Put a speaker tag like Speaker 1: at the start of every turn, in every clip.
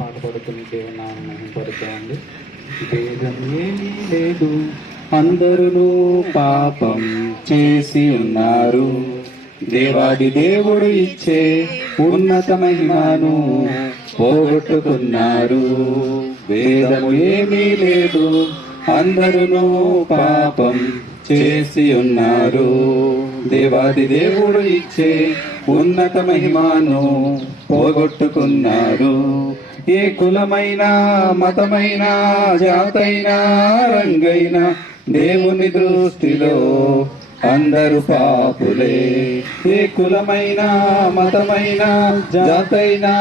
Speaker 1: పాట పడుతున్న దేవునాన్ని మహింపడుతోంది భేదం లేదు. అందరూ పాపం చేసి ఉన్నారు. దేవాది దేవుడు ఇచ్చే ఉన్నత మహిమను పోగొట్టుకున్నారు. వేదము ఏమీ లేదు. అందరూ పాపం చేసి ఉన్నారు. దేవాది దేవుడు ఇచ్చే ఉన్నత మహిమను పోగొట్టుకున్నారు. ఏ కులమైన మతమైన జాతైనా రంగైనా దేవుని దృష్టిలో అందరు పాపులే. ఏ కులమైన మతమైన జాతైనా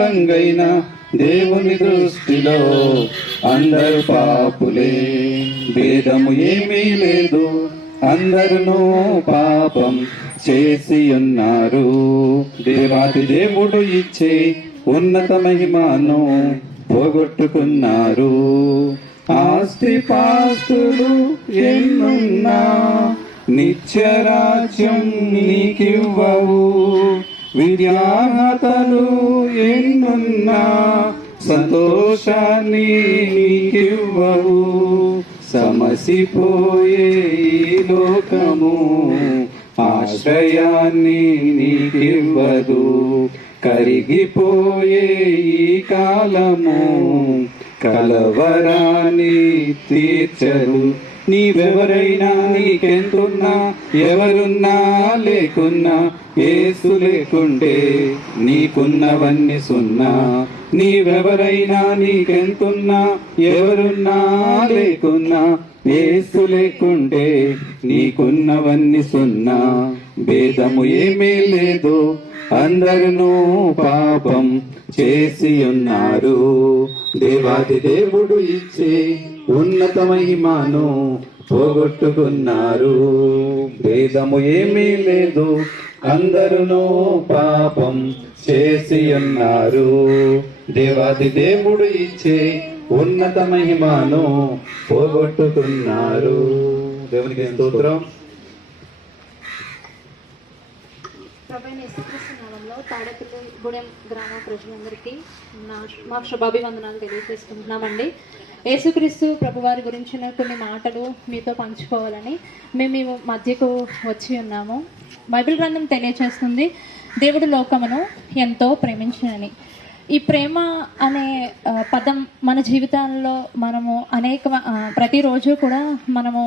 Speaker 1: రంగైనా దేవుని దృష్టిలో అందరు పాపులే. భేదము ఏమీ లేదు అందరును పాపం చేసి ఉన్నారు. దేవాతి దేవుడు ఇచ్చే ఉన్నత మహిమను పోగొట్టుకున్నారు. ఆస్తి పాస్తులు ఎన్నున్నా నిత్యరాజ్యం నీకివ్వవు. విద్యాహతలు ఎన్నున్నా సంతోషాన్ని నీకివ్వవు. సమసిపోయే లోకము ఆశ్రయాన్ని నీకివ్వదు. కరిగిపోయే ఈ కాలము కలవరాన్ని తీర్చరు నీవెవరైనా నీకెంతున్నా ఎవరున్నా లేకున్నా ఏసు లేకుంటే నీకున్నవన్నీ సున్నా. నీవెవరైనా నీకెంతున్నా ఎవరున్నా లేకున్నా ఏసు లేకుంటే నీకున్నవన్నీ సున్నా. భేదము ఏమీ లేదు అందరును పాపం చేసి ఉన్నారు దేవాది దేవుడు ఇచ్చే ఉన్నత మహిమను పోగొట్టుకున్నారు. భేదము ఏమీ లేదు అందరును పాపం చేసి ఉన్నారు దేవాది దేవుడు ఇచ్చే ఉన్నత మహిమను పోగొట్టుకున్నారు. దేవునికి స్తోత్రం.
Speaker 2: ప్రభైన యేసుక్రీస్తు నామంలో తాడపల్లి గూడెం గ్రామ ప్రజలందరికీ నా మా శుభాభివందనాలు తెలియజేసుకుంటున్నామండి. యేసుక్రీస్తు ప్రభువారి గురించిన కొన్ని మాటలు మీతో పంచుకోవాలని మేము మీ మధ్యకు వచ్చి ఉన్నాము. బైబిల్ గ్రంథం తెలియజేస్తుంది దేవుడు లోకమును ఎంతో ప్రేమించినని. ఈ ప్రేమ అనే పదం మన జీవితాల్లో మనము అనేక ప్రతిరోజు కూడా మనము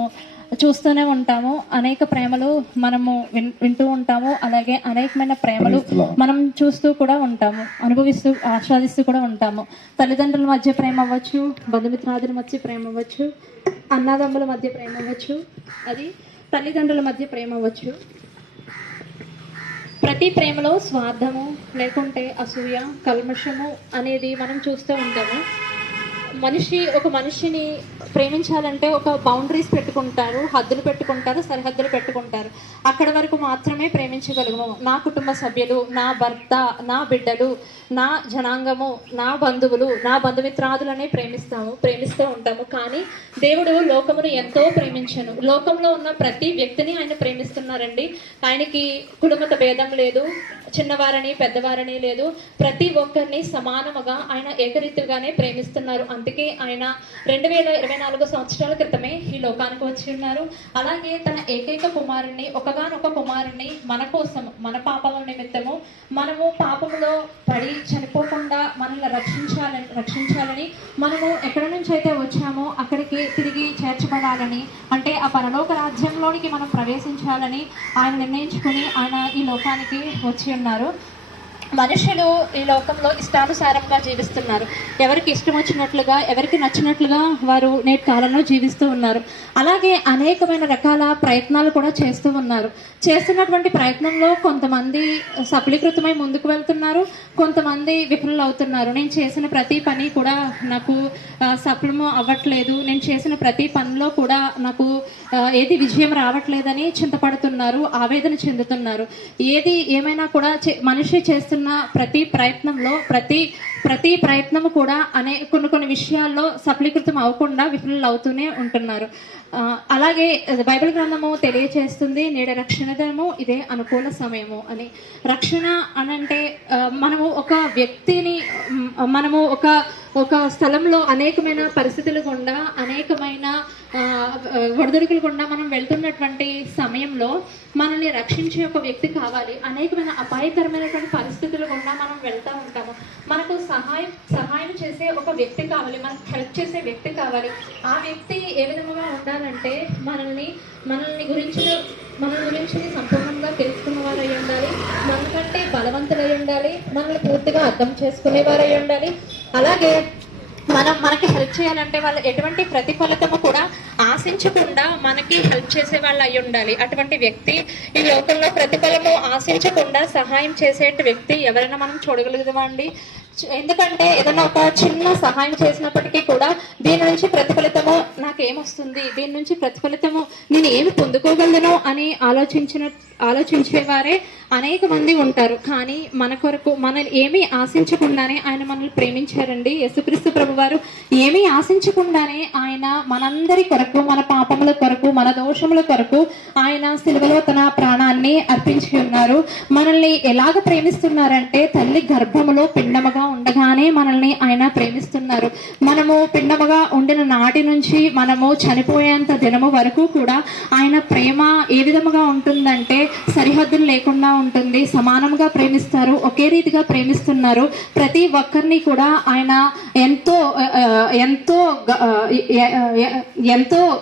Speaker 2: చూస్తూనే ఉంటాము. అనేక ప్రేమలు మనము వింటూ ఉంటాము. అలాగే అనేకమైన ప్రేమలు మనం చూస్తూ కూడా ఉంటాము. అనుభవిస్తూ ఆస్వాదిస్తూ కూడా ఉంటాము. తల్లిదండ్రుల మధ్య ప్రేమ అవ్వచ్చు బంధుమిత్రాదుల మధ్య ప్రేమ అవ్వచ్చు అన్నదమ్ముల మధ్య ప్రేమ అవ్వచ్చు అది తల్లిదండ్రుల మధ్య ప్రేమ అవ్వచ్చు. ప్రతి ప్రేమలో స్వార్థము లేకుంటే అసూయ కల్మషము అనేది మనం చూస్తూ ఉంటాము. మనిషి ఒక మనిషిని ప్రేమించాలంటే ఒక బౌండరీస్ పెట్టుకుంటారు హద్దులు పెట్టుకుంటారు సరిహద్దులు పెట్టుకుంటారు. అక్కడ వరకు మాత్రమే ప్రేమించగలము. నా కుటుంబ సభ్యులు నా భర్త నా బిడ్డలు నా జనాంగము నా బంధువులు నా బంధుమిత్రాదులనే ప్రేమిస్తాము ప్రేమిస్తూ ఉంటాము. కానీ దేవుడు లోకమును ఎంతో ప్రేమించను. లోకంలో ఉన్న ప్రతి వ్యక్తిని ఆయన ప్రేమిస్తున్నారండి. ఆయనకి కుటుంబత భేదం లేదు చిన్నవారని పెద్దవారని లేదు. ప్రతి ఒక్కరిని సమానముగా ఆయన ఏకరీతిగానే ప్రేమిస్తున్నారు. అంతే అందుకే ఆయన రెండు వేల ఇరవై నాలుగు సంవత్సరాల క్రితమే ఈ లోకానికి వచ్చి ఉన్నారు. అలాగే తన ఏకైక కుమారుణ్ణి ఒకగానొక కుమారుణ్ణి మన కోసం మన పాపాల నిమిత్తము మనము పాపములో పడి చనిపోకుండా మనల్ని రక్షించాలని రక్షించాలని మనము ఎక్కడి నుంచి అయితే వచ్చామో అక్కడికి తిరిగి చేర్చబడాలని అంటే ఆ పరలోక రాజ్యంలోనికి మనం ప్రవేశించాలని ఆయన నిర్ణయించుకుని ఆయన ఈ లోకానికి వచ్చి ఉన్నారు. మనుషులు ఈ లోకంలో ఇష్టానుసారంగా జీవిస్తున్నారు. ఎవరికి ఇష్టం వచ్చినట్లుగా ఎవరికి నచ్చినట్లుగా వారు నేటి కాలంలో జీవిస్తూ ఉన్నారు. అలాగే అనేకమైన రకాల ప్రయత్నాలు కూడా చేస్తూ ఉన్నారు. చేస్తున్నటువంటి ప్రయత్నంలో కొంతమంది సఫలీకృతమై ముందుకు వెళ్తున్నారు. కొంతమంది విఫలం అవుతున్నారు నేను చేసిన ప్రతి పని కూడా నాకు సఫలము అవ్వట్లేదు. నేను చేసిన ప్రతి పనిలో కూడా నాకు ఏది విజయం రావట్లేదని చింతపడుతున్నారు ఆవేదన చెందుతున్నారు. ఏది ఏమైనా కూడా చే- మనిషి చేస్తున్న చేస్తున్న ప్రతి ప్రయత్నంలో ప్రతి ప్రతి ప్రయత్నము కూడా అనే కొన్ని కొన్ని విషయాల్లో సఫలీకృతం అవ్వకుండా విఫలం అవుతూనే ఉంటున్నారు అలాగే బైబిల్ గ్రంథము తెలియచేస్తుంది నేడ రక్షణ దినము ఇదే అనుకూల సమయము అని. రక్షణ అనంటే మనము ఒక వ్యక్తిని మనము ఒక ఒక స్థలంలో అనేకమైన పరిస్థితులు గుండా అనేకమైన ఆ, ఒడిదుడుకులు గుండా మనం వెళ్తున్నటువంటి సమయంలో మనల్ని రక్షించే ఒక వ్యక్తి కావాలి. అనేకమైన అపాయకరమైనటువంటి పరిస్థితులు గుండా మనం వెళ్తూ ఉంటాము. మనకు సహాయం సహాయం చేసే ఒక వ్యక్తి కావాలి. మనకు హెల్ప్ చేసే వ్యక్తి కావాలి. ఆ వ్యక్తి ఏ విధంగా ఉండాలంటే మనల్ని మనల్ని గురించి మన గురించి సంపూర్ణంగా తెలుసుకున్న వారై ఉండాలి. మనకంటే బలవంతులై ఉండాలి. మనల్ని పూర్తిగా అర్థం చేసుకునేవారు అయి ఉండాలి. అలాగే మనం మనకి హెల్ప్ చేయాలంటే వాళ్ళు ఎటువంటి ప్రతిఫలితము కూడా ఆశించకుండా మనకి హెల్ప్ చేసే వాళ్ళు అయి ఉండాలి. అటువంటి వ్యక్తి ఈ లోకంలో ప్రతిఫలము ఆశించకుండా సహాయం చేసే వ్యక్తి ఎవరైనా మనం చూడగలుగుదామా అండి? ఎందుకంటే ఏదైనా ఒక చిన్న సహాయం చేసినప్పటికీ కూడా దీని నుంచి ప్రతిఫలితము నాకేమొస్తుంది? దీని నుంచి ప్రతిఫలితము నేను ఏమి పొందుకోగలను అని ఆలోచించిన ఆలోచించేవారే అనేక మంది ఉంటారు. కానీ మన కొరకు మనం ఏమీ ఆశించకుండానే ఆయన మనల్ని ప్రేమించారండి. యేసుక్రీస్తు ప్రభు వారు ఏమీ ఆశించకుండానే ఆయన మనందరి కొరకు మన పాపముల కొరకు మన దోషముల కొరకు ఆయన సిలువలో తన ప్రాణాన్ని అర్పించి ఉన్నారు. మనల్ని ఎలాగ ప్రేమిస్తున్నారంటే తల్లి గర్భములో పిండముగా ఉండగానే మనల్ని ఆయన ప్రేమిస్తున్నారు. మనము పిండముగా ఉండిన నాటి నుంచి మనము చనిపోయేంత దినము వరకు కూడా ఆయన ప్రేమ ఏ విధముగా ఉంటుందంటే సరిహద్దులు లేకుండా ఉంటుంది. సమానంగా ప్రేమిస్తారు. ఒకే రీతిగా ప్రేమిస్తున్నారు. ప్రతి ఒక్కరిని కూడా ఆయన ఎంతో ఎంతో ఎంతో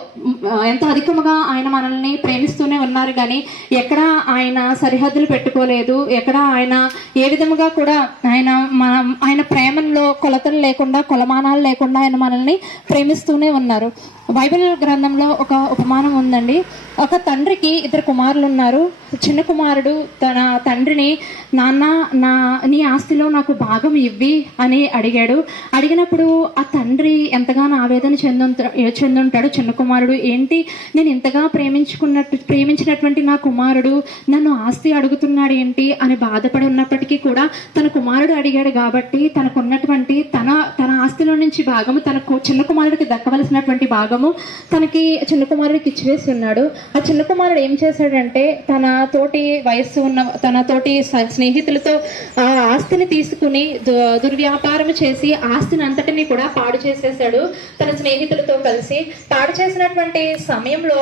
Speaker 2: ఎంతో అధికముగా ఆయన మనల్ని ప్రేమిస్తూనే ఉన్నారు. కానీ ఎక్కడ ఆయన సరిహద్దులు పెట్టుకోలేదు. ఎక్కడ ఆయన ఏ విధముగా కూడా ఆయన మన ఆయన ప్రేమలో కొలతలు లేకుండా కొలమానాలు లేకుండా ఆయన మనల్ని ప్రేమిస్తూనే ఉన్నారు. బైబిల్ గ్రంథంలో ఒక ఉపమానం ఉందండి. ఒక తండ్రికి ఇద్దరు కుమారులు ఉన్నారు. చిన్న కుమారుడు తన తండ్రిని నాన్న నా నీ ఆస్తిలో నాకు భాగం ఇవ్వి అని అడిగాడు. అడిగినప్పుడు ఆ తండ్రి ఎంతగానో ఆవేదన చెందు చెందుంటాడు. చిన్న కుమారుడు ఏంటి? నేను ఇంతగా ప్రేమించుకున్నట్టు ప్రేమించినటువంటి నా కుమారుడు నన్ను ఆస్తి అడుగుతున్నాడు ఏంటి? అని బాధపడి ఉన్నప్పటికీ కూడా తన కుమారుడు అడిగాడు కాబట్టి తనకున్నటువంటి తన తన ఆస్తిలో నుంచి భాగము తనకు చిన్న కుమారుడికి దక్కవలసినటువంటి భాగము తనకి చిన్న కుమారుడికి ఇచ్చివేసి ఉన్నాడు ఆ చిన్న కుమారుడు ఏం చేశాడంటే తన తోటి వయస్సు ఉన్న తన తోటి స్నేహితులతో ఆ ఆస్తిని తీసుకుని దు- దుర్వ్యాపారం చేసి ఆస్తిని అంతటిని కూడా పాడు చేసేసాడు తన స్నేహితులతో కలిసి పాడు చేసినటువంటి సమయంలో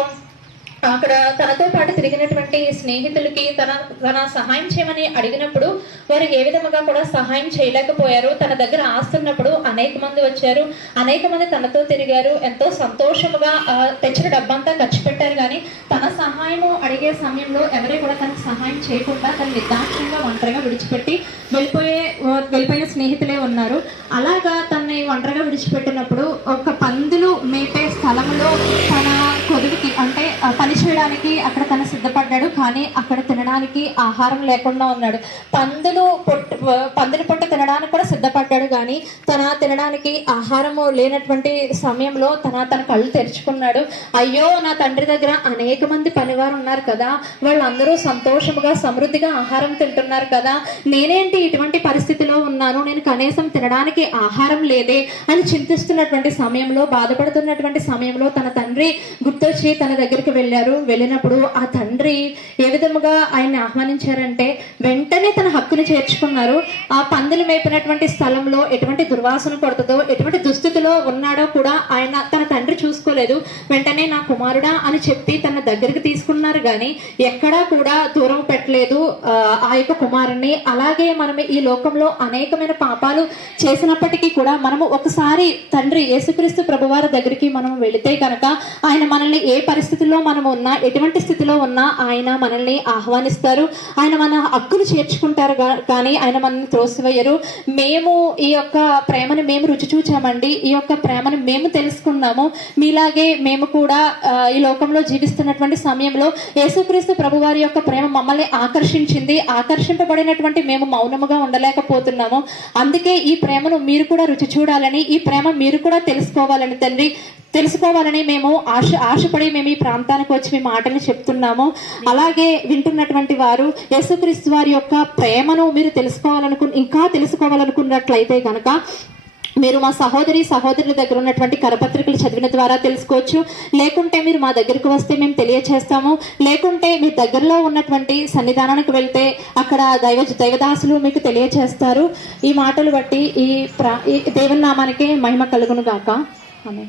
Speaker 2: అక్కడ తనతో పాటు తిరిగినటువంటి స్నేహితులకి తన తన సహాయం చేయమని అడిగినప్పుడు వారు ఏ విధముగా కూడా సహాయం చేయలేకపోయారు. తన దగ్గర ఆస్తున్నప్పుడు అనేక మంది వచ్చారు. అనేక మంది తనతో తిరిగారు. ఎంతో సంతోషముగా తెచ్చిన డబ్బంతా ఖర్చు పెట్టారు. కానీ తన సహాయము అడిగే సమయంలో ఎవరే కూడా తనకు సహాయం చేయకుండా తన నిర్దాక్షంగా ఒంటరిగా విడిచిపెట్టి వెళ్ళిపోయే వెళ్ళిపోయిన స్నేహితులే ఉన్నారు. అలాగా తనని ఒంటరిగా విడిచిపెట్టినప్పుడు ఒక పందులు మేపే స్థలంలో తన కొదువుకి అంటే పనిచేయడానికి పని చేయడానికి అక్కడ తను సిద్ధపడ్డాడు కానీ అక్కడ తినడానికి ఆహారం లేకుండా ఉన్నాడు. పందులు పొట్టు పందులు పొట్టు తినడానికి కూడా సిద్ధపడ్డాడు కానీ తన తినడానికి ఆహారము లేనటువంటి సమయంలో తన తన కళ్ళు తెరుచుకున్నాడు. అయ్యో నా తండ్రి దగ్గర అనేక మంది పనివారు ఉన్నారు కదా వాళ్ళందరూ సంతోషముగా సమృద్ధిగా ఆహారం తింటున్నారు కదా నేనేంటి ఇటువంటి పరిస్థితిలో ఉన్నాను? నేను కనీసం తినడానికి ఆహారం లేదే అని చింతిస్తున్నటువంటి సమయంలో బాధపడుతున్నటువంటి సమయంలో తన తండ్రి గుర్తొచ్చి తన దగ్గరికి వెళ్ళారు. వెళ్ళినప్పుడు ఆ తండ్రి ఏ విధముగా ఆయన్ని ఆహ్వానించారంటే వెంటనే తన హక్కుని చేర్చుకున్నారు. ఆ పందులు మేపినటువంటి స్థలంలో ఎటువంటి దుర్వాసన పడుతుందో ఎటువంటి దుస్థితిలో ఉన్నాడో కూడా ఆయన తన తండ్రి చూసుకోలేదు. వెంటనే నా కుమారుడా అని చెప్పి తన దగ్గరికి తీసుకున్నారు. కానీ ఎక్కడా కూడా దూరం పెట్టలేదు. ఆ, యొక్క కుమారుణ్ణి. అలాగే మనం ఈ లోకంలో అనేకమైన పాపాలు చేసినప్పటికీ కూడా మనము ఒకసారి తండ్రి యేసుక్రీస్తు ప్రభువారి దగ్గరికి మనం వెళితే కనుక ఆయన మనల్ని ఏ పరిస్థితిలో మనం ఉన్నా ఎటువంటి స్థితిలో ఉన్నా ఆయన మనల్ని ఆహ్వానిస్తారు. ఆయన మన హక్కులు చేర్చుకుంటారు కానీ ఆయన మనల్ని త్రోసివేయరు. మేము ఈ యొక్క ప్రేమను మేము రుచి చూచామండి. ఈ యొక్క ప్రేమను మేము తెలుసుకున్నాము. మీలాగే మేము కూడా ఈ లోకంలో జీవిస్తున్నటువంటి సమయంలో యేసుక్రీస్తు ప్రభువారి యొక్క ప్రేమ మమ్మల్ని ఆకర్షించింది. ఆకర్షింపబడినటువంటి మేము మౌనముగా ఉండలేకపోతున్నాము. అందుకే ఈ ప్రేమను మీరు కూడా రుచి చూడాలని ఈ ప్రేమ మీరు కూడా తెలుసుకోవాలని తండ్రి తెలుసుకోవాలని మేము ఆశ ఆశపడి మేము ఈ ప్రాంతానికి వచ్చి మీ మాటలు చెప్తున్నాము. అలాగే వింటున్నటువంటి వారు యేసుక్రీస్తు వారి యొక్క ప్రేమను మీరు తెలుసుకోవాలనుకు ఇంకా తెలుసుకోవాలనుకున్నట్లయితే కనుక మీరు మా సహోదరి సహోదరుల దగ్గర ఉన్నటువంటి కరపత్రికలు చదివిన ద్వారా తెలుసుకోవచ్చు. లేకుంటే మీరు మా దగ్గరకు వస్తే మేము తెలియచేస్తాము. లేకుంటే మీ దగ్గరలో ఉన్నటువంటి సన్నిధానానికి వెళ్తే అక్కడ దైవ దైవదాసులు మీకు తెలియచేస్తారు. ఈ మాటలు బట్టి ఈ ప్రా ఈ దేవుని నామానికి మహిమ కలుగును గాక. ఆమె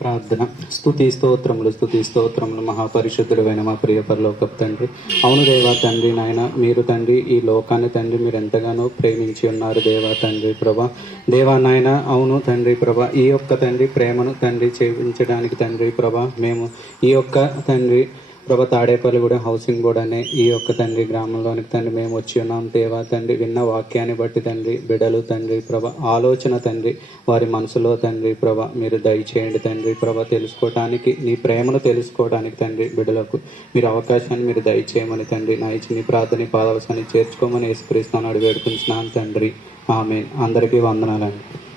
Speaker 3: ప్రార్థన. స్థుతి స్తోత్రములు స్థుతి స్తోత్రములు మహాపరిశుద్ధుడైన మా ప్రియ పరలోకపు తండ్రి. అవును దేవా తండ్రి నాయన మీరు తండ్రి ఈ లోకాన్ని తండ్రి మీరు ఎంతగానో ప్రేమించి ఉన్నారు దేవా తండ్రి ప్రభా. దేవా నాయన అవును తండ్రి ప్రభా ఈ యొక్క తండ్రి ప్రేమను తండ్రి చేయించడానికి తండ్రి ప్రభా మేము ఈ యొక్క తండ్రి ప్రభా తాడేపల్లి కూడా హౌసింగ్ బోర్డ్ అనే ఈ యొక్క తండ్రి గ్రామంలోనికి తండ్రి మేము వచ్చి ఉన్నాం. దేవా తండ్రి విన్న వాక్యాన్ని బట్టి తండ్రి బిడలు తండ్రి ప్రభ ఆలోచన తండ్రి వారి మనసులో తండ్రి ప్రభ మీరు దయచేయండి తండ్రి ప్రభ తెలుసుకోవటానికి నీ ప్రేమను తెలుసుకోవడానికి తండ్రి బిడలకు మీరు అవకాశాన్ని మీరు దయచేయమని తండ్రి నా ఇచ్చి నీ ప్రార్థన పాదవసాన్ని చేర్చుకోమని యేసుక్రీస్తున్నాను అడిగి వేడుకుంటున్నాను తండ్రి. ఆమె అందరికీ వందనాలండి.